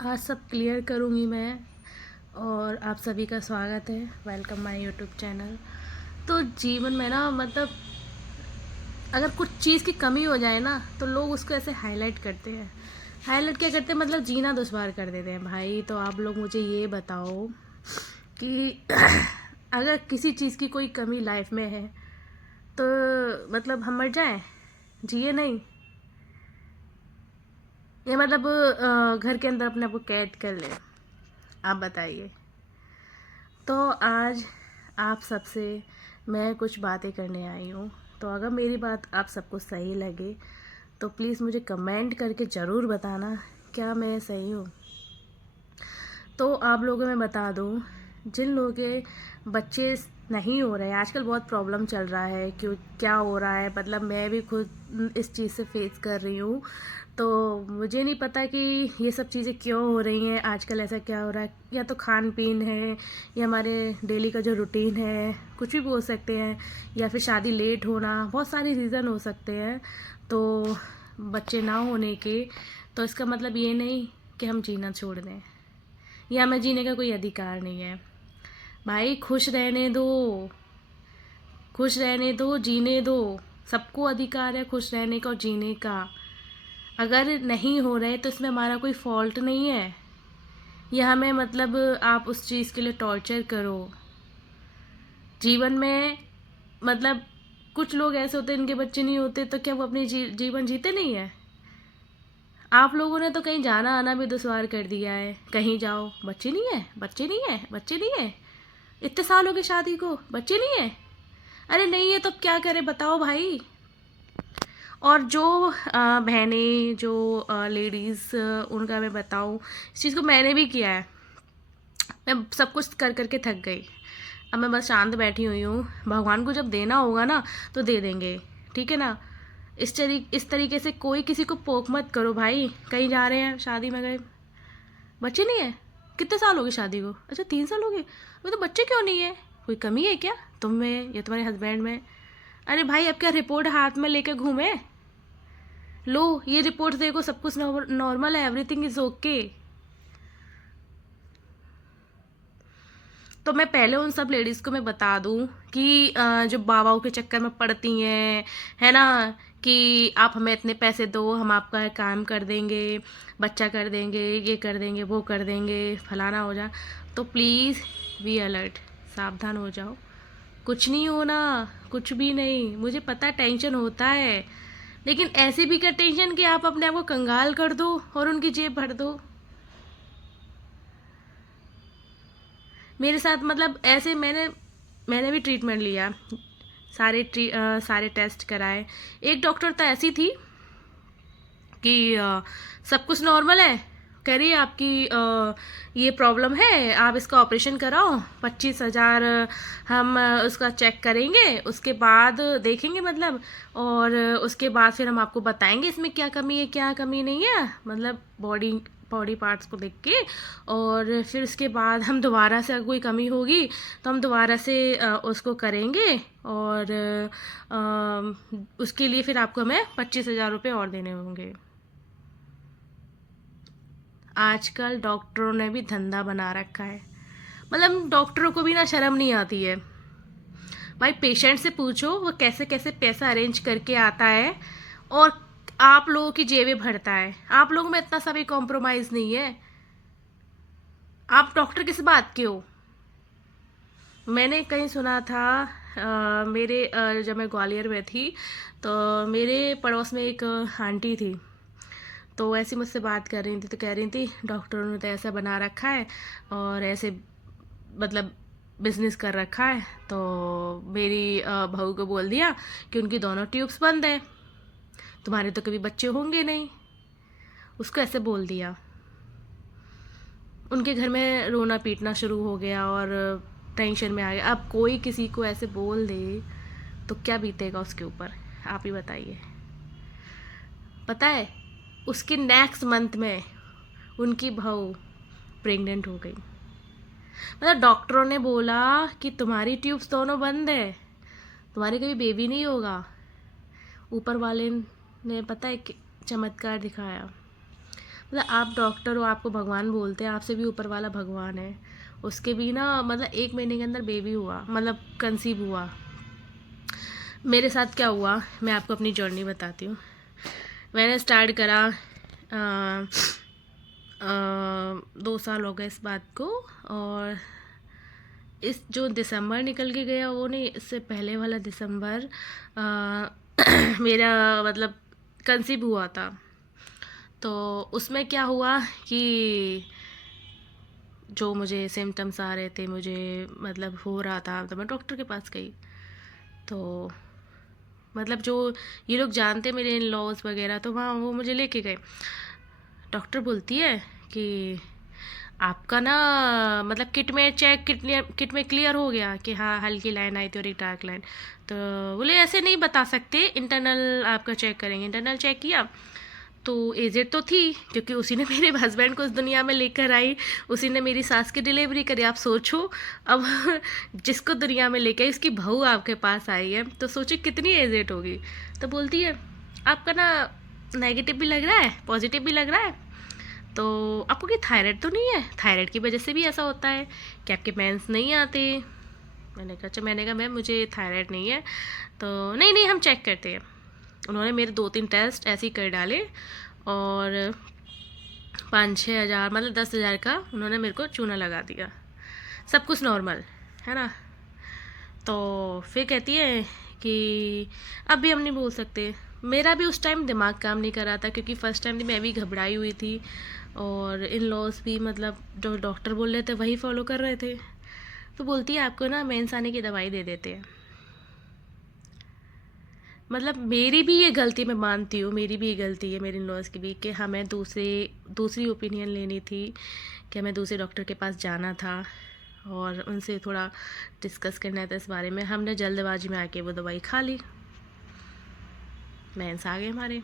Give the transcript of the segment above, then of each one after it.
आज सब क्लियर करूँगी मैं। और आप सभी का स्वागत है, वेलकम माय यूट्यूब चैनल। तो जीवन में ना मतलब अगर कुछ चीज़ की कमी हो जाए ना तो लोग उसको ऐसे हाईलाइट करते हैं। हाईलाइट क्या करते हैं, मतलब जीना दुश्वार कर देते हैं भाई। तो आप लोग मुझे ये बताओ कि अगर किसी चीज़ की कोई कमी लाइफ में है तो मतलब हम मर जाएं, जिए नहीं, या मतलब घर के अंदर अपने आप को कैद कर ले? आप बताइए। तो आज आप सबसे मैं कुछ बातें करने आई हूँ। तो अगर मेरी बात आप सबको सही लगे तो प्लीज़ मुझे कमेंट करके ज़रूर बताना क्या मैं सही हूँ। तो आप लोगों को मैं बता दूँ, जिन लोगों के बच्चे नहीं हो रहे हैं, आजकल बहुत प्रॉब्लम चल रहा है, क्यों क्या हो रहा है, मतलब मैं भी खुद इस चीज़ से फेस कर रही हूँ। तो मुझे नहीं पता कि ये सब चीज़ें क्यों हो रही हैं, आजकल ऐसा क्या हो रहा है। या तो खान पीन है, या हमारे डेली का जो रूटीन है, कुछ भी बोल सकते हैं, या फिर शादी लेट होना, बहुत सारे रीज़न हो सकते हैं। तो बच्चे ना होने के तो इसका मतलब ये नहीं कि हम जीना छोड़ दें, या हमें जीने का कोई अधिकार नहीं है। भाई खुश रहने दो, खुश रहने दो, जीने दो। सबको अधिकार है खुश रहने का और जीने का। अगर नहीं हो रहे तो इसमें हमारा कोई फॉल्ट नहीं है, या हमें मतलब आप उस चीज़ के लिए टॉर्चर करो। जीवन में मतलब कुछ लोग ऐसे होते हैं इनके बच्चे नहीं होते, तो क्या वो अपनी जीवन जीते नहीं है? आप लोगों ने तो कहीं जाना आना भी दुश्वार कर दिया है। कहीं जाओ, बच्चे नहीं है, बच्चे नहीं है, बच्चे नहीं है। इतने साल हो गए शादी को, बच्चे नहीं है। अरे नहीं है तो अब क्या करें बताओ भाई। और जो बहनें, जो लेडीज़, उनका मैं बताऊँ, इस चीज़ को मैंने भी किया है। मैं सब कुछ कर करके थक गई। अब मैं बस शांत बैठी हुई हूँ। भगवान को जब देना होगा ना तो दे देंगे, ठीक है ना। इस तरीके से कोई किसी को पोक मत करो भाई। कहीं जा रहे हैं, शादी में गए, बच्चे नहीं है। कितने साल हो गए शादी को? अच्छा 3 साल हो गए, अभी तो बच्चे क्यों नहीं है? कोई कमी है क्या तुम में या तुम्हारे हस्बैंड में? अरे भाई अब क्या रिपोर्ट हाथ में लेके घूमे? लो ये रिपोर्ट देखो, सब कुछ नॉर्मल है, एवरीथिंग इज ओके। तो मैं पहले उन सब लेडीज़ को मैं बता दूं कि जो बाबाओं के चक्कर में पड़ती हैं, है ना, कि आप हमें इतने पैसे दो, हम आपका काम कर देंगे, बच्चा कर देंगे, ये कर देंगे, वो कर देंगे, फलाना हो जा। तो प्लीज़ बी अलर्ट, सावधान हो जाओ। कुछ नहीं होना, कुछ भी नहीं। मुझे पता टेंशन होता है, लेकिन ऐसे भी क्या टेंशन कि आप अपने आप को कंगाल कर दो और उनकी जेब भर दो। मेरे साथ मतलब ऐसे मैंने भी ट्रीटमेंट लिया, सारे टेस्ट कराए। एक डॉक्टर तो ऐसी थी कि सब कुछ नॉर्मल है, कह रही है आपकी ये प्रॉब्लम है, आप इसका ऑपरेशन कराओ, 25,000 हम उसका चेक करेंगे, उसके बाद देखेंगे मतलब, और उसके बाद फिर हम आपको बताएंगे इसमें क्या कमी है क्या कमी नहीं है, मतलब बॉडी बॉडी पार्ट्स को देख के। और फिर उसके बाद हम दोबारा से अगर कोई कमी होगी तो हम दोबारा से उसको करेंगे, और उसके लिए फिर आपको हमें 25,000 रुपये और देने होंगे। आजकल डॉक्टरों ने भी धंधा बना रखा है, मतलब डॉक्टरों को भी ना शर्म नहीं आती है। भाई पेशेंट से पूछो वो कैसे कैसे पैसा अरेंज करके आता है, और आप लोगों की जेबें भरता है। आप लोगों में इतना सा भी कॉम्प्रोमाइज़ नहीं है। आप डॉक्टर किस बात के हो? मैंने कहीं सुना था, जब मैं ग्वालियर में थी तो मेरे पड़ोस में एक आंटी थी। तो ऐसी मुझसे बात कर रही थी, तो कह रही थी डॉक्टरों ने तो ऐसा बना रखा है और ऐसे मतलब बिजनेस कर रखा है। तो मेरी बहू को बोल दिया कि उनकी दोनों ट्यूब्स बंद है, तुम्हारे तो कभी बच्चे होंगे नहीं। उसको ऐसे बोल दिया। उनके घर में रोना पीटना शुरू हो गया और टेंशन में आ गया। अब कोई किसी को ऐसे बोल दे तो क्या बीतेगा उसके ऊपर, आप ही बताइए। पता है उसके नेक्स्ट मंथ में उनकी बहू प्रेग्नेंट हो गई। मतलब डॉक्टरों ने बोला कि तुम्हारी ट्यूब्स दोनों बंद है, तुम्हारे कभी बेबी नहीं होगा। ऊपर वाले ने पता है कि चमत्कार दिखाया। मतलब आप डॉक्टर हो, आपको भगवान बोलते हैं, आपसे भी ऊपर वाला भगवान है। उसके भी ना मतलब 1 महीने के अंदर बेबी हुआ, मतलब कंसीव हुआ। मेरे साथ क्या हुआ, मैं आपको अपनी जर्नी बताती हूँ। मैंने स्टार्ट करा 2 साल हो गए इस बात को, और इस जो दिसंबर निकल के गया वो नहीं, इससे पहले वाला दिसंबर मेरा मतलब कंसीव हुआ था। तो उसमें क्या हुआ कि जो मुझे सिम्टम्स आ रहे थे, मुझे मतलब हो रहा था, तो मैं डॉक्टर के पास गई। तो मतलब जो ये लोग जानते मेरे इन लॉज वगैरह, तो वहाँ वो मुझे लेके गए। डॉक्टर बोलती है कि आपका ना मतलब किट में क्लियर हो गया कि हाँ हल्की लाइन आई थी और एक डार्क लाइन। तो बोले ऐसे नहीं बता सकते, इंटरनल आपका चेक करेंगे। इंटरनल चेक किया तो एजेड तो थी, क्योंकि उसी ने मेरे हस्बैंड को इस दुनिया में लेकर आई, उसी ने मेरी सास की डिलीवरी करी। आप सोचो अब जिसको दुनिया में लेकर आई उसकी बहू आपके पास आई है, तो सोचो कितनी एजेड होगी। तो बोलती है आपका ना नेगेटिव भी लग रहा है, पॉजिटिव भी लग रहा है, तो आपको कि थायराइड तो नहीं है? थायराइड की वजह से भी ऐसा होता है कि आपके मेंस नहीं आते। मैंने कहा मैम मुझे थायराइड नहीं है। तो नहीं नहीं हम चेक करते हैं। उन्होंने मेरे 2-3 टेस्ट ऐसे ही कर डाले, और 5-6 हज़ार मतलब 10 हज़ार का उन्होंने मेरे को चूना लगा दिया। सब कुछ नॉर्मल है ना। तो फिर कहती है कि अब भी हम नहीं बोल सकते। मेरा भी उस टाइम दिमाग काम नहीं कर रहा था, क्योंकि फ़र्स्ट टाइम मैं भी घबराई हुई थी, और इन लॉज भी मतलब जो डॉक्टर बोल रहे थे वही फॉलो कर रहे थे। तो बोलती है आपको ना मेंस आने की दवाई दे देते हैं। मतलब मेरी भी ये गलती, मैं मानती हूँ मेरी भी ये गलती है, मेरे लॉज की भी, कि हमें दूसरी ओपिनियन लेनी थी, कि हमें दूसरे डॉक्टर के पास जाना था और उनसे थोड़ा डिस्कस करना था इस बारे में। हमने जल्दबाजी में आके वो दवाई खा ली। मेंस आ गए हमारे।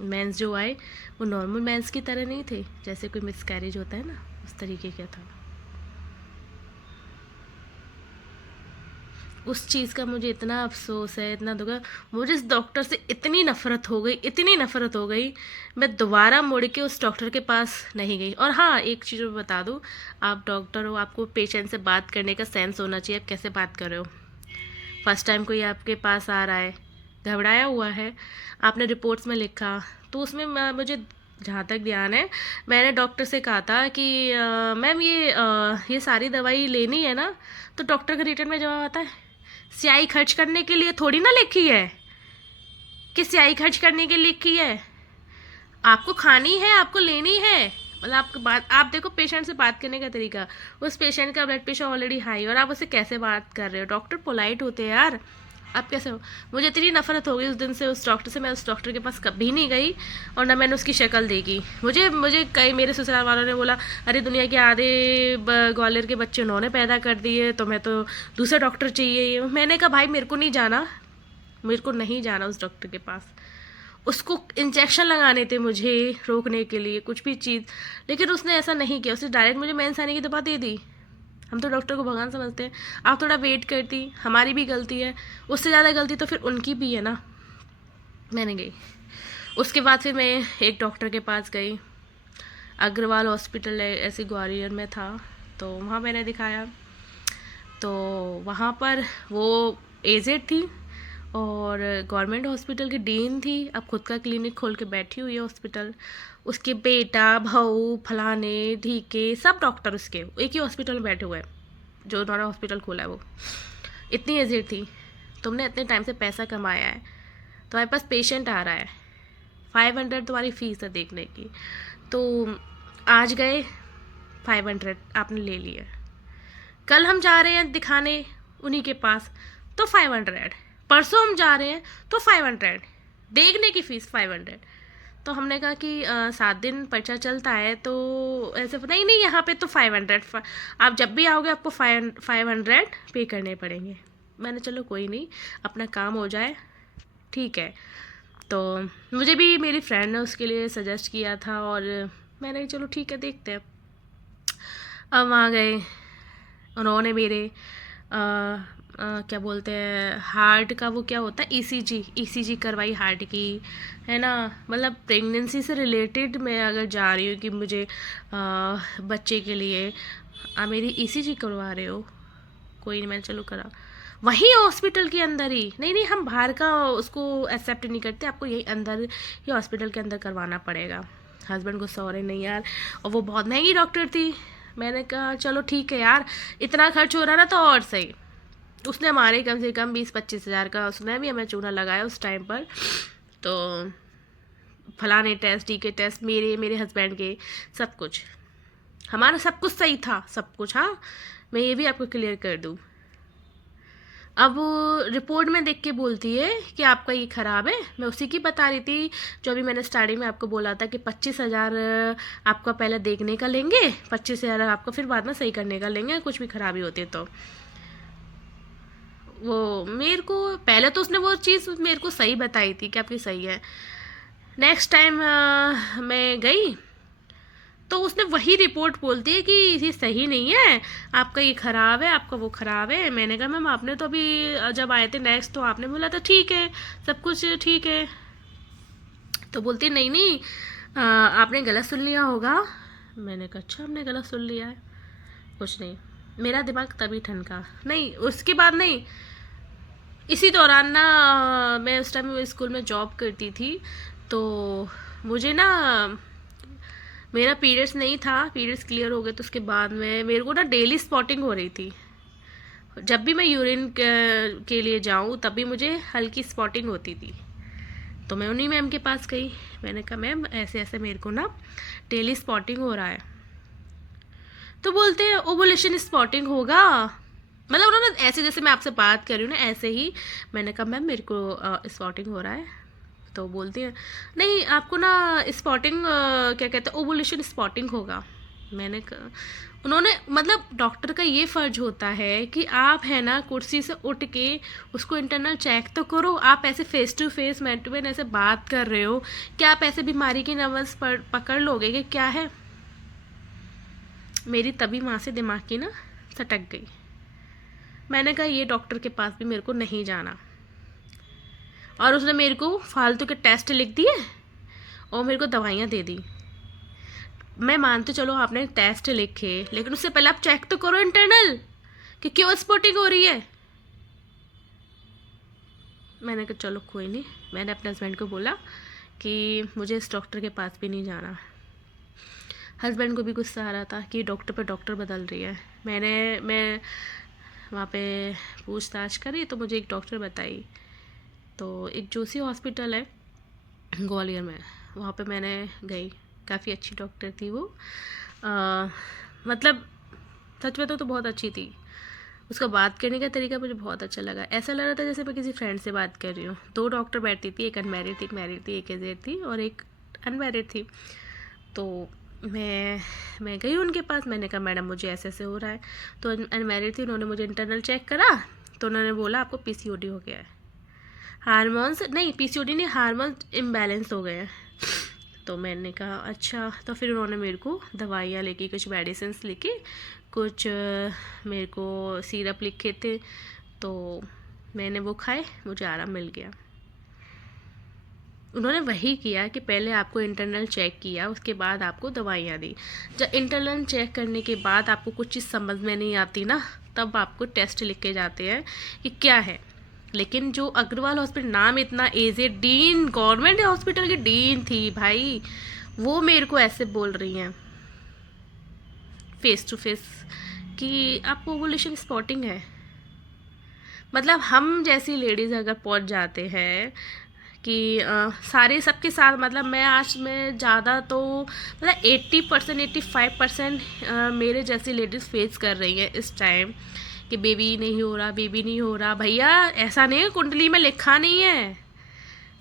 मेंस जो आए वो नॉर्मल मेंस की तरह नहीं थे, जैसे कोई मिसकैरेज होता है ना, उस तरीके का था। उस चीज़ का मुझे इतना अफसोस है, इतना दुख है। मुझे इस डॉक्टर से इतनी नफ़रत हो गई, इतनी नफ़रत हो गई, मैं दोबारा मुड़ के उस डॉक्टर के पास नहीं गई। और हाँ एक चीज़ मैं बता दूँ, आप डॉक्टर हो, आपको पेशेंट से बात करने का सेंस होना चाहिए, आप कैसे बात कर रहे हो। फर्स्ट टाइम कोई आपके पास आ रहा है, घबराया हुआ है, आपने रिपोर्ट्स में लिखा, तो उसमें मुझे जहाँ तक ध्यान है, मैंने डॉक्टर से कहा था कि मैम ये सारी दवाई लेनी है ना? तो डॉक्टर का रिटर्न में जवाब आता है स्याही खर्च करने के लिए थोड़ी ना लिखी है, कि स्याही खर्च करने के लिए लिखी है, आपको खानी है, आपको लेनी है। मतलब आपको बात, आप देखो पेशेंट से बात करने का तरीका, उस पेशेंट का ब्लड प्रेशर ऑलरेडी हाई और आप उससे कैसे बात कर रहे हो। डॉक्टर पोलाइट होते हैं यार, आप कैसे हो। मुझे इतनी नफरत हो गई उस दिन से उस डॉक्टर से, मैं उस डॉक्टर के पास कभी नहीं गई, और ना मैंने उसकी शक्ल देखी। मुझे मुझे कई मेरे ससुराल वालों ने बोला अरे दुनिया के आधे ग्वालियर के बच्चे उन्होंने पैदा कर दिए, तो मैं तो दूसरा डॉक्टर चाहिए। ये मैंने कहा भाई मेरे को नहीं जाना, मेरे को नहीं जाना उस डॉक्टर के पास। उसको इंजेक्शन लगाने थे मुझे रोकने के लिए कुछ भी चीज़, लेकिन उसने ऐसा नहीं किया, उसने डायरेक्ट मुझे मेंस आने की दवा दे दी। हम तो डॉक्टर को भगवान समझते हैं, आप थोड़ा वेट करती, हमारी भी गलती है, उससे ज़्यादा गलती तो फिर उनकी भी है ना। मैंने गई, उसके बाद फिर मैं एक डॉक्टर के पास गई, अग्रवाल हॉस्पिटल है ऐसे ग्वालियर में था, तो वहाँ मैंने दिखाया। तो वहाँ पर वो एजेड थी, और गवर्नमेंट हॉस्पिटल की डीन थी, अब खुद का क्लिनिक खोल के बैठी हुई है हॉस्पिटल। उसके बेटा बहू फलाने ढीके सब डॉक्टर उसके एक ही हॉस्पिटल में बैठे हुए हैं, जो उन्होंने हॉस्पिटल खोला है वो। इतनी एजेड थी। तुमने इतने टाइम से पैसा कमाया है, तुम्हारे पास पेशेंट आ रहा है, 500 तुम्हारी फीस है देखने की, तो आज गए 500 आपने ले लिया, कल हम जा रहे हैं दिखाने उन्हीं के पास तो 500, परसों हम जा रहे हैं तो 500, देखने की फ़ीस 500। तो हमने कहा कि 7 दिन पर्चा चलता है, तो ऐसे नहीं नहीं यहाँ पे तो 500, आप जब भी आओगे आपको 500 पे करने पड़ेंगे। मैंने चलो कोई नहीं, अपना काम हो जाए, ठीक है। तो मुझे भी मेरी फ्रेंड ने उसके लिए सजेस्ट किया था, और मैंने कहा चलो ठीक है देखते हैं। अब वहाँ गए, उन्होंने मेरे क्या बोलते हैं हार्ट का, वो क्या होता है ईसीजी करवाई हार्ट की, है ना। मतलब प्रेगनेंसी से रिलेटेड मैं अगर जा रही हूँ कि मुझे बच्चे के लिए मेरी ईसीजी करवा रहे हो, कोई नहीं, मैं चलो करा वहीं हॉस्पिटल के अंदर ही। नहीं नहीं, हम बाहर का उसको एक्सेप्ट नहीं करते, आपको यही अंदर ही हॉस्पिटल के अंदर करवाना पड़ेगा। हस्बैंड को सॉरी नहीं यार, और वो बहुत महंगी डॉक्टर थी। मैंने कहा चलो ठीक है यार, इतना खर्च हो रहा ना तो और सही। उसने हमारे कम से कम 20-25 हज़ार का उसने भी हमें चूना लगाया उस टाइम पर। तो फलाने टेस्ट, डी के टेस्ट, मेरे मेरे हस्बैंड के, सब कुछ हमारा सब कुछ सही था, सब कुछ। हाँ, मैं ये भी आपको क्लियर कर दूँ। अब रिपोर्ट में देख के बोलती है कि आपका ये ख़राब है। मैं उसी की बता रही थी जो अभी मैंने स्टार्टिंग में आपको बोला था कि 25,000 आपका पहले देखने का लेंगे, 25,000 आपको फिर बाद में सही करने का लेंगे कुछ भी खराबी होती है तो। वो मेरे को पहले तो उसने वो चीज़ मेरे को सही बताई थी कि आपकी सही है। नेक्स्ट टाइम मैं गई तो उसने वही रिपोर्ट बोलती है कि ये सही नहीं है, आपका ये ख़राब है, आपका वो ख़राब है। मैंने कहा मैम आपने तो अभी जब आए थे नेक्स्ट तो आपने बोला था ठीक है, सब कुछ ठीक है। तो बोलती नहीं नहीं, आपने गलत सुन लिया होगा। मैंने कहा अच्छा, हमने गलत सुन लिया है, कुछ नहीं। मेरा दिमाग तभी ठनका नहीं, उसके बाद नहीं। इसी दौरान ना मैं उस टाइम स्कूल में जॉब करती थी, तो मुझे ना मेरा पीरियड्स नहीं था, पीरियड्स क्लियर हो गए तो उसके बाद में मेरे को ना डेली स्पॉटिंग हो रही थी। जब भी मैं यूरिन के लिए जाऊँ तब भी मुझे हल्की स्पॉटिंग होती थी। तो मैं उन्हीं मैम के पास गई, मैंने कहा मैम ऐसे ऐसे मेरे को ना डेली स्पॉटिंग हो रहा है। तो बोलते हैं ओवुलेशन स्पॉटिंग होगा, मतलब उन्होंने ऐसे जैसे मैं आपसे बात कर रही हूँ ना ऐसे ही। मैंने कहा मैम मेरे को स्पॉटिंग हो रहा है। तो बोलती हैं नहीं आपको ना स्पॉटिंग क्या कहते हैं ओवुलेशन स्पॉटिंग होगा। मैंने कहा, उन्होंने मतलब डॉक्टर का ये फ़र्ज होता है कि आप है ना कुर्सी से उठ के उसको इंटरनल चेक तो करो। आप ऐसे face to face man to man ऐसे बात कर रहे हो, क्या आप ऐसे बीमारी की नब्ज़ पकड़ लोगे कि क्या है। मेरी तभी वहाँ से दिमाग की ना सटक गई। मैंने कहा ये डॉक्टर के पास भी मेरे को नहीं जाना। और उसने मेरे को फालतू के टेस्ट लिख दिए और मेरे को दवाइयाँ दे दी। मैं मानते चलो आपने टेस्ट लिखे, लेकिन उससे पहले आप चेक तो करो इंटरनल कि क्यों स्पॉटिंग हो रही है। मैंने कहा चलो कोई नहीं, मैंने अपने हस्बैंड को बोला कि मुझे इस डॉक्टर के पास भी नहीं जाना। हस्बैंड को भी गुस्सा आ रहा था कि डॉक्टर पे डॉक्टर बदल रही है। मैं वहाँ पे पूछताछ करी तो मुझे एक डॉक्टर बताई। तो एक जोशी हॉस्पिटल है ग्वालियर में, वहाँ पे मैंने गई। काफ़ी अच्छी डॉक्टर थी वो, मतलब सच में तो बहुत अच्छी थी। उसका बात करने का तरीका मुझे बहुत अच्छा लगा। ऐसा लग रहा था जैसे मैं किसी फ्रेंड से बात कर रही हूँ। 2 डॉक्टर बैठती थी, एक अनमैरिड थी, एक मैरिड थी, एक एजेड थी और एक अनमैरिड थी। तो मैं गई उनके पास, मैंने कहा मैडम मुझे ऐसे ऐसे हो रहा है। तो अनमैरिड थी, उन्होंने मुझे इंटरनल चेक करा तो उन्होंने बोला आपको पीसीओडी हो गया है। हार्मोन्स नहीं, पीसीओडी नहीं, हार्मोन इम्बैलेंस हो गए हैं। तो मैंने कहा अच्छा। तो फिर उन्होंने मेरे को दवाइयाँ लिखी, कुछ मेडिसिन लिखी, कुछ मेरे को सिरप लिखे थे। तो मैंने वो खाए, मुझे आराम मिल गया। उन्होंने वही किया कि पहले आपको इंटरनल चेक किया, उसके बाद आपको दवाइयाँ दी। जब इंटरनल चेक करने के बाद आपको कुछ चीज़ समझ में नहीं आती ना, तब आपको टेस्ट लिख के जाते हैं कि क्या है। लेकिन जो अग्रवाल हॉस्पिटल, नाम इतना एजेड, डीन, गवर्नमेंट हॉस्पिटल की डीन थी भाई, वो मेरे को ऐसे बोल रही हैं फेस टू फेस कि आपको ओवुलेशन स्पॉटिंग है। मतलब हम जैसी लेडीज़ अगर पहुंच जाते हैं कि सारे सबके साथ, मतलब मैं ज़्यादा तो मतलब 80% 85% मेरे जैसी लेडीज़ फेस कर रही हैं इस टाइम कि बेबी नहीं हो रहा, बेबी नहीं हो रहा। भैया ऐसा नहीं है, कुंडली में लिखा नहीं है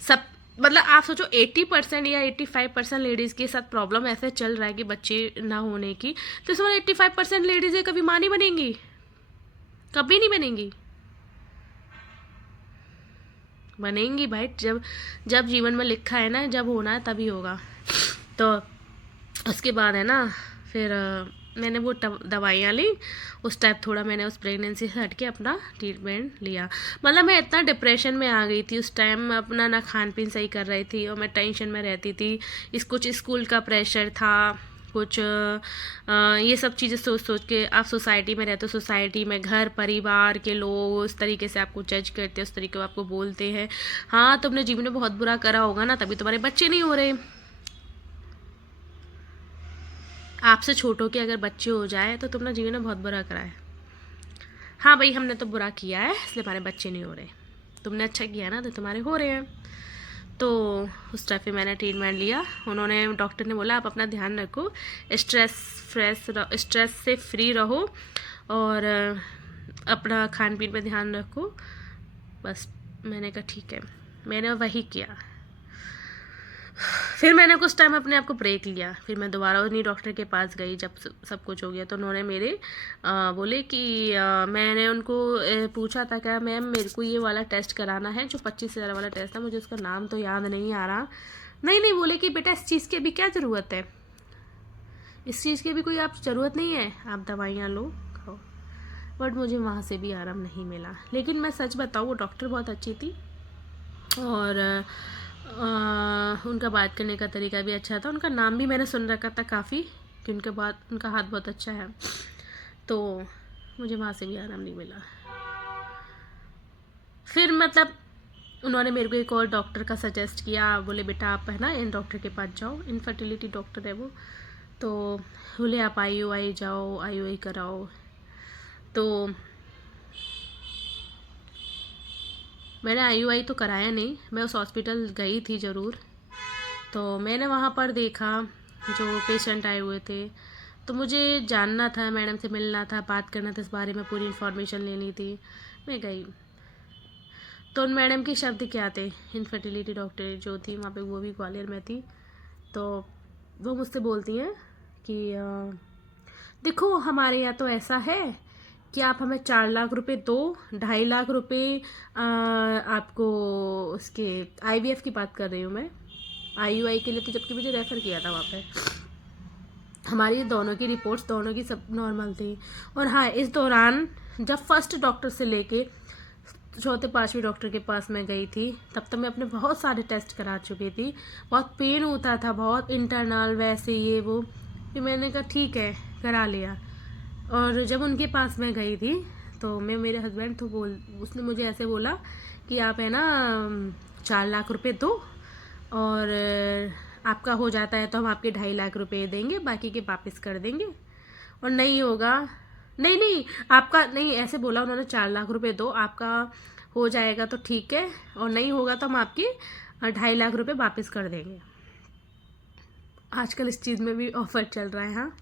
सब। मतलब आप सोचो 80% या 85% लेडीज़ के साथ प्रॉब्लम ऐसे चल रहा है कि बच्चे ना होने की, तो इसमें 85% लेडीज़ें कभी माँ नहीं बनेंगी, कभी नहीं बनेंगी। बनेंगी भाई, जब जब जीवन में लिखा है ना, जब होना है तभी होगा। तो उसके बाद है ना, फिर मैंने वो दवाइयाँ ली, उस टाइप थोड़ा मैंने उस प्रेगनेंसी से हट के अपना ट्रीटमेंट लिया। मतलब मैं इतना डिप्रेशन में आ गई थी उस टाइम, मैं अपना ना खान पीन सही कर रही थी और मैं टेंशन में रहती थी। कुछ स्कूल का प्रेशर था, कुछ ये सब चीज़ें सोच सोच के। आप सोसाइटी में रहते हो, सोसाइटी में घर परिवार के लोग उस तरीके से आपको जज करते हैं, उस तरीके से आपको बोलते हैं, हाँ तुमने जीवन में बहुत बुरा करा होगा ना तभी तुम्हारे बच्चे नहीं हो रहे। आपसे छोटों के अगर बच्चे हो जाए तो तुमने जीवन में बहुत बुरा करा है। हाँ भाई, हमने तो बुरा किया है इसलिए हमारे बच्चे नहीं हो रहे, तुमने अच्छा किया ना तो तुम्हारे हो रहे हैं। तो उस टाइप पे मैंने ट्रीटमेंट लिया। उन्होंने, डॉक्टर ने बोला आप अपना ध्यान रखो, स्ट्रेस से फ्री रहो और अपना खान पीन पे ध्यान रखो बस। मैंने कहा ठीक है, मैंने वही किया। फिर मैंने कुछ टाइम अपने आप को ब्रेक लिया, फिर मैं दोबारा उन्हीं डॉक्टर के पास गई जब सब कुछ हो गया। तो उन्होंने मेरे बोले कि मैंने उनको पूछा था क्या मैम मेरे को ये वाला टेस्ट कराना है जो 25,000 वाला टेस्ट था, मुझे उसका नाम तो याद नहीं आ रहा। नहीं नहीं, बोले कि बेटा इस चीज़ की अभी क्या ज़रूरत है, इस चीज़ की अभी कोई आप ज़रूरत नहीं है, आप दवाइयाँ लो खाओ। बट मुझे वहाँ से भी आराम नहीं मिला। लेकिन मैं सच बताऊँ, वो डॉक्टर बहुत अच्छी थी और उनका बात करने का तरीका भी अच्छा था। उनका नाम भी मैंने सुन रखा था काफ़ी कि उनका हाथ बहुत अच्छा है। तो मुझे वहाँ से भी आराम नहीं मिला। फिर मतलब उन्होंने मेरे को एक और डॉक्टर का सजेस्ट किया, बोले बेटा आप है ना इन डॉक्टर के पास जाओ, इनफर्टिलिटी डॉक्टर है वो। तो बोले आप IUI जाओ, IUI कराओ। तो मैंने IUI तो कराया नहीं, मैं उस हॉस्पिटल गई थी ज़रूर। तो मैंने वहाँ पर देखा जो पेशेंट आए हुए थे, तो मुझे जानना था, मैडम से मिलना था, बात करना था, इस बारे में पूरी इन्फॉर्मेशन लेनी थी। मैं गई तो उन मैडम के शब्द क्या थे, इनफर्टिलिटी डॉक्टर जो थी वहाँ पे, वो भी ग्वालियर में थी। तो वो मुझसे बोलती हैं कि देखो हमारे यहाँ तो ऐसा है कि आप हमें 4 लाख रुपए दो, 2.5 लाख रुपए आपको उसके IVF की बात कर रही हूँ मैं, IUI के लिए, तो जबकि मुझे रेफ़र किया था वहाँ पे। हमारी दोनों की रिपोर्ट्स दोनों की सब नॉर्मल थी। और हाँ, इस दौरान जब फर्स्ट डॉक्टर से लेके चौथे पाँचवें डॉक्टर के पास मैं गई थी, तब तक मैं अपने बहुत सारे टेस्ट करा चुकी थी। बहुत पेन होता था, बहुत इंटरनल वैसे ये वो। फिर मैंने कहा ठीक है, करा लिया। और जब उनके पास मैं गई थी तो मेरे हस्बैंड तो उसने मुझे ऐसे बोला कि आप है ना 4 लाख रुपए दो और आपका हो जाता है तो हम आपके 2.5 लाख रुपए देंगे, बाकी के वापस कर देंगे। और नहीं होगा, नहीं नहीं आपका नहीं, ऐसे बोला उन्होंने, 4 लाख रुपए दो, आपका हो जाएगा तो ठीक है और नहीं होगा तो हम आपके 2.5 लाख रुपए वापस कर देंगे। आजकल इस चीज़ में भी ऑफर चल रहा है। हाँ,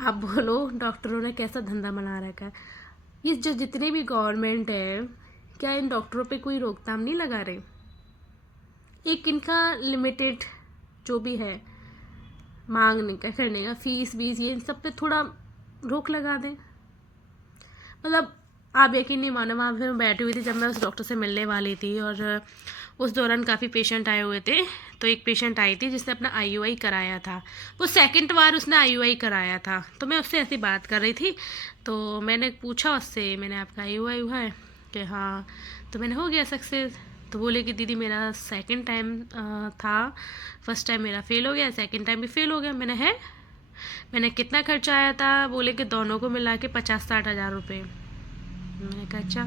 आप बोलो डॉक्टरों ने कैसा धंधा बना रखा है। ये जो जितने भी गवर्नमेंट है, क्या इन डॉक्टरों पे कोई रोकथाम नहीं लगा रहे? एक इनका लिमिटेड जो भी है मांग करने का, फीस वीस, ये इन सब पे थोड़ा रोक लगा दें। मतलब आप यकीन नहीं मानो, वहाँ पे मैं बैठी हुई थी जब मैं उस डॉक्टर से मिलने वाली थी और उस दौरान काफ़ी पेशेंट आए हुए थे। तो एक पेशेंट आई थी जिसने अपना IUI कराया था, वो सेकंड बार उसने IUI कराया था। तो मैं उससे ऐसी बात कर रही थी, तो मैंने पूछा उससे, मैंने आपका IUI हुआ है कि हाँ, तो मैंने हो गया सक्सेस। तो बोले कि दीदी मेरा सेकंड टाइम था, फर्स्ट टाइम मेरा फेल हो गया, सेकंड टाइम भी फेल हो गया। मैंने कितना खर्चा आया था? बोले कि दोनों को मिला के 50-60 हज़ार रुपये। मैंने कहा अच्छा।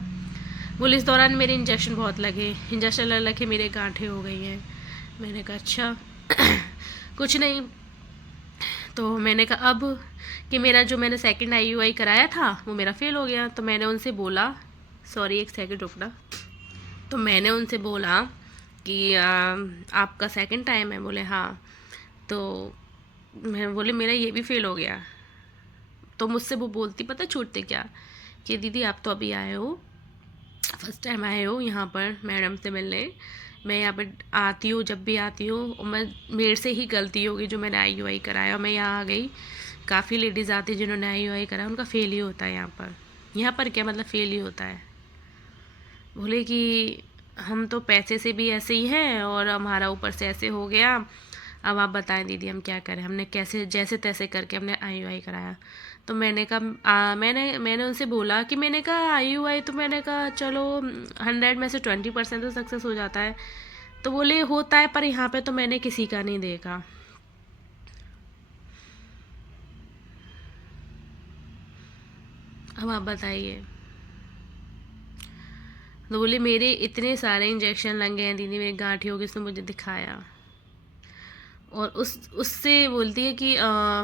बोले इस दौरान मेरे इंजेक्शन बहुत लगे, इंजेक्शन लग लग के मेरे गांठें हो गई हैं। मैंने कहा अच्छा कुछ नहीं। तो मैंने कहा अब कि मेरा जो मैंने सेकंड IUI कराया था वो मेरा फेल हो गया। तो मैंने उनसे बोला, सॉरी एक सेकंड रुकना। तो मैंने उनसे बोला कि आपका सेकंड टाइम है? बोले हाँ। तो मैं बोले मेरा ये भी फेल हो गया। तो मुझसे वो बोलती पता छूटते क्या, कि दीदी आप तो अभी आए हो, फर्स्ट टाइम आए हो यहाँ पर मैडम से मिलने। मैं यहाँ पर आती हूँ, जब भी आती हूँ, और मेरे से ही गलती होगी जो मैंने IUI कराया। और मैं यहाँ आ गई, काफ़ी लेडीज़ आती जिन्होंने IUI कराया, उनका फेल ही होता है यहाँ पर क्या मतलब फेल ही होता है। बोले कि हम तो पैसे से भी ऐसे ही हैं और हमारा ऊपर से ऐसे हो गया, अब आप बताएं दीदी हम क्या करें, हमने कैसे जैसे तैसे करके हमने IUI कराया। तो मैंने कहा मैंने उनसे बोला कि मैंने कहा IUI, तो मैंने कहा चलो 100 में से 20% तो सक्सेस हो जाता है। तो बोले होता है, पर यहाँ पे तो मैंने किसी का नहीं देखा। अब आप बताइए। तो बोले मेरे इतने सारे इंजेक्शन लगे हैं दीदी, मेरी गांठी हो गई, उसने मुझे दिखाया। और उससे बोलती है कि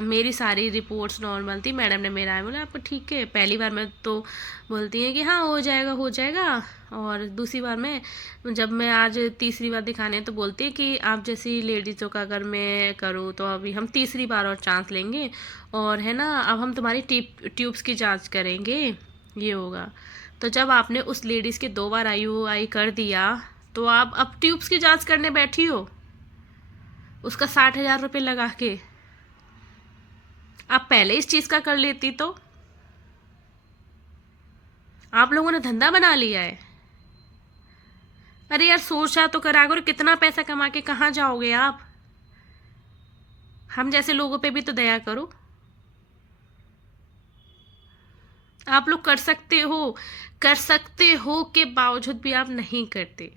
मेरी सारी रिपोर्ट्स नॉर्मल थी, मैडम ने मेरा बोला आपको ठीक है। पहली बार में तो बोलती है कि हाँ हो जाएगा हो जाएगा, और दूसरी बार में जब मैं आज तीसरी बार दिखाने तो बोलती है कि आप जैसी लेडीज़ों का अगर मैं करूँ तो अभी हम तीसरी बार और चांस लेंगे, और है ना अब हम तुम्हारी ट्यूब्स की जांच करेंगे, ये होगा। तो जब आपने उस लेडीज़ के 2 बार IUI कर दिया, तो आप अब ट्यूब्स की जांच करने बैठी हो उसका 60,000 रुपये लगा के। आप पहले इस चीज़ का कर लेती तो। आप लोगों ने धंधा बना लिया है। अरे यार सोचा तो करा करो, कितना पैसा कमा के कहाँ जाओगे आप। हम जैसे लोगों पे भी तो दया करो। आप लोग कर सकते हो के बावजूद भी आप नहीं करते।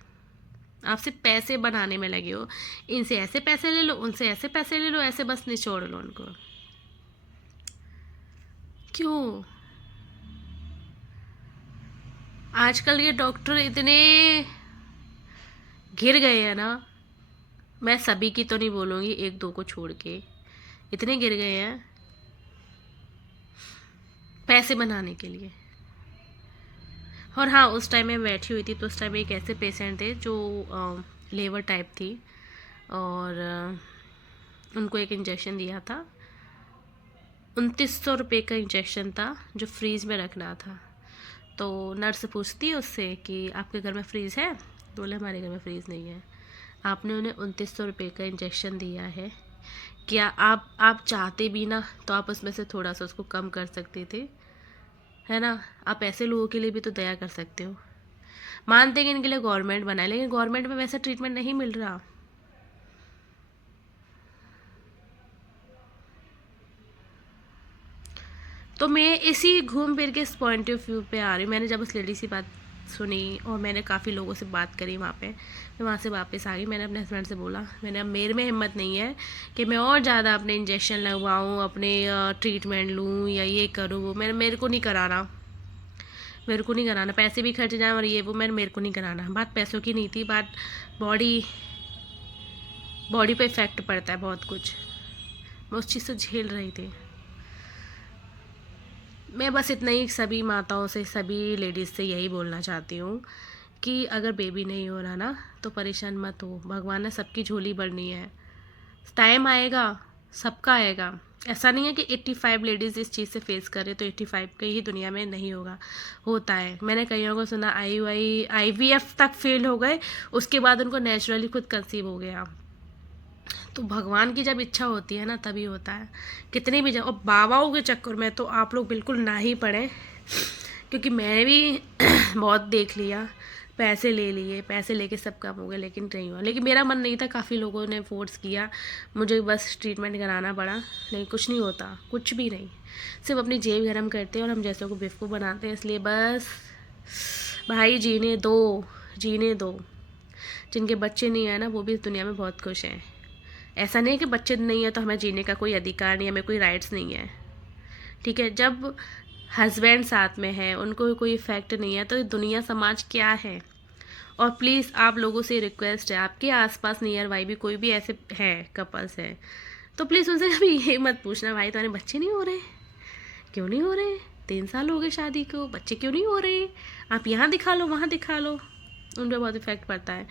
आप सिर्फ पैसे बनाने में लगे हो, इनसे ऐसे पैसे ले लो, उनसे ऐसे पैसे ले लो, ऐसे बस निचोड़ लो उनको। क्यों आजकल ये डॉक्टर इतने घिर गए हैं ना, मैं सभी की तो नहीं बोलूँगी, एक दो को छोड़ के इतने गिर गए हैं पैसे बनाने के लिए। और हाँ उस टाइम मैं बैठी हुई थी, तो उस टाइम एक ऐसे पेशेंट थे जो लेबर टाइप थी, और उनको एक इंजेक्शन दिया था। 2900 रुपये का इंजेक्शन था जो फ्रीज में रखना था। तो नर्स पूछती है उससे कि आपके घर में फ्रीज़ है, बोले हमारे घर में फ्रीज़ नहीं है। आपने उन्हें 2900 रुपये का इंजेक्शन दिया है, क्या आप चाहते भी ना तो आप उसमें से थोड़ा सा उसको कम कर सकते थे, है ना। आप ऐसे लोगों के लिए भी तो दया कर सकते हो। मानते हैं कि इनके लिए गवर्नमेंट बना है, लेकिन गवर्नमेंट में वैसा ट्रीटमेंट नहीं मिल रहा। तो मैं इसी घूम फिर के इस पॉइंट ऑफ व्यू पे आ रही हूँ। मैंने जब उस लेडी से बात सुनी और मैंने काफ़ी लोगों से बात करी वहाँ पे, मैं वहाँ से वापस आ गई। मैंने अपने हस्बैंड से बोला, मैंने अब मेरे में हिम्मत नहीं है कि मैं और ज़्यादा अपने इंजेक्शन लगवाऊँ, अपने ट्रीटमेंट लूँ या ये करूँ वो। मेरे को नहीं कराना, मेरे को नहीं कराना, पैसे भी खर्च जाए और ये वो, मेरे को नहीं कराना। बात पैसों की नहीं थी, बात बॉडी पे इफ़ेक्ट पड़ता है बहुत कुछ। मैं उस चीज़ से झेल रही थी। मैं बस इतना ही सभी माताओं से, सभी लेडीज़ से यही बोलना चाहती हूँ कि अगर बेबी नहीं हो रहा ना तो परेशान मत हो। भगवान ने सबकी झोली भरनी है, टाइम आएगा, सबका आएगा। ऐसा नहीं है कि 85 लेडीज़ इस चीज़ से फेस करे तो 85 के ही दुनिया में नहीं होगा, होता है। मैंने कईयों को सुना IVF तक फेल हो गए, उसके बाद उनको नेचुरली खुद कंसीव हो गया। तो भगवान की जब इच्छा होती है ना तभी होता है। कितनी भी और बाबाओं के चक्कर में तो आप लोग बिल्कुल ना ही पड़े, क्योंकि मैंने भी बहुत देख लिया, पैसे ले लिए, पैसे लेके सब काम हो गया, लेकिन नहीं हुआ। लेकिन मेरा मन नहीं था, काफ़ी लोगों ने फोर्स किया, मुझे बस ट्रीटमेंट कराना पड़ा, लेकिन कुछ नहीं होता, कुछ भी नहीं। सिर्फ अपनी जेब गर्म करते हैं और हम जैसों को बेवकूफ़ बनाते हैं। इसलिए बस भाई जीने दो, जीने दो। जिनके बच्चे नहीं है ना वो भी इस दुनिया में बहुत खुश हैं। ऐसा नहीं है कि बच्चे नहीं है तो हमें जीने का कोई अधिकार नहीं है, हमें कोई राइट्स नहीं है, ठीक है। जब हस्बैंड साथ में है, उनको कोई इफेक्ट नहीं है, तो दुनिया समाज क्या है। और प्लीज़ आप लोगों से रिक्वेस्ट है, आपके आसपास नियर बाई भी कोई भी ऐसे है, कपल्स है, तो प्लीज़ उनसे कभी ये मत पूछना भाई तुम्हारे बच्चे नहीं हो रहे, क्यों नहीं हो रहे, 3 साल हो गए शादी को, बच्चे क्यों नहीं हो रहे, आप यहाँ दिखा लो वहाँ दिखा लो। उन पर बहुत इफेक्ट पड़ता है।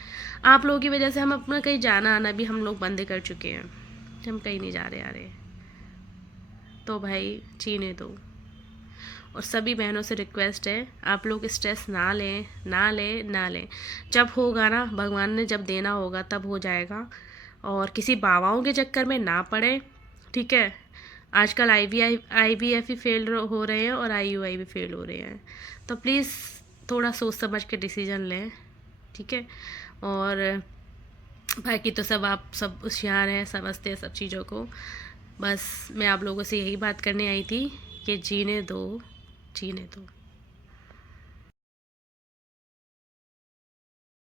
आप लोगों की वजह से हम अपना कहीं जाना आना भी हम लोग बंद कर चुके हैं, हम कहीं नहीं जा रहे आ रहे। तो भाई जीने दो। और सभी बहनों से रिक्वेस्ट है, आप लोग स्ट्रेस ना लें, ना लें, ना लें। जब होगा ना, भगवान ने जब देना होगा तब हो जाएगा, और किसी बाबाओं के चक्कर में ना पड़े, ठीक है। आजकल IVF ही फेल हो रहे हैं और IUI भी फेल हो रहे हैं। तो प्लीज़ थोड़ा सोच समझ के डिसीजन लें, ठीक है। और बाकी तो सब आप सब होशियार हैं, समझते हैं सब चीज़ों को। बस मैं आप लोगों से यही बात करने आई थी कि जीने दो, जीने दो।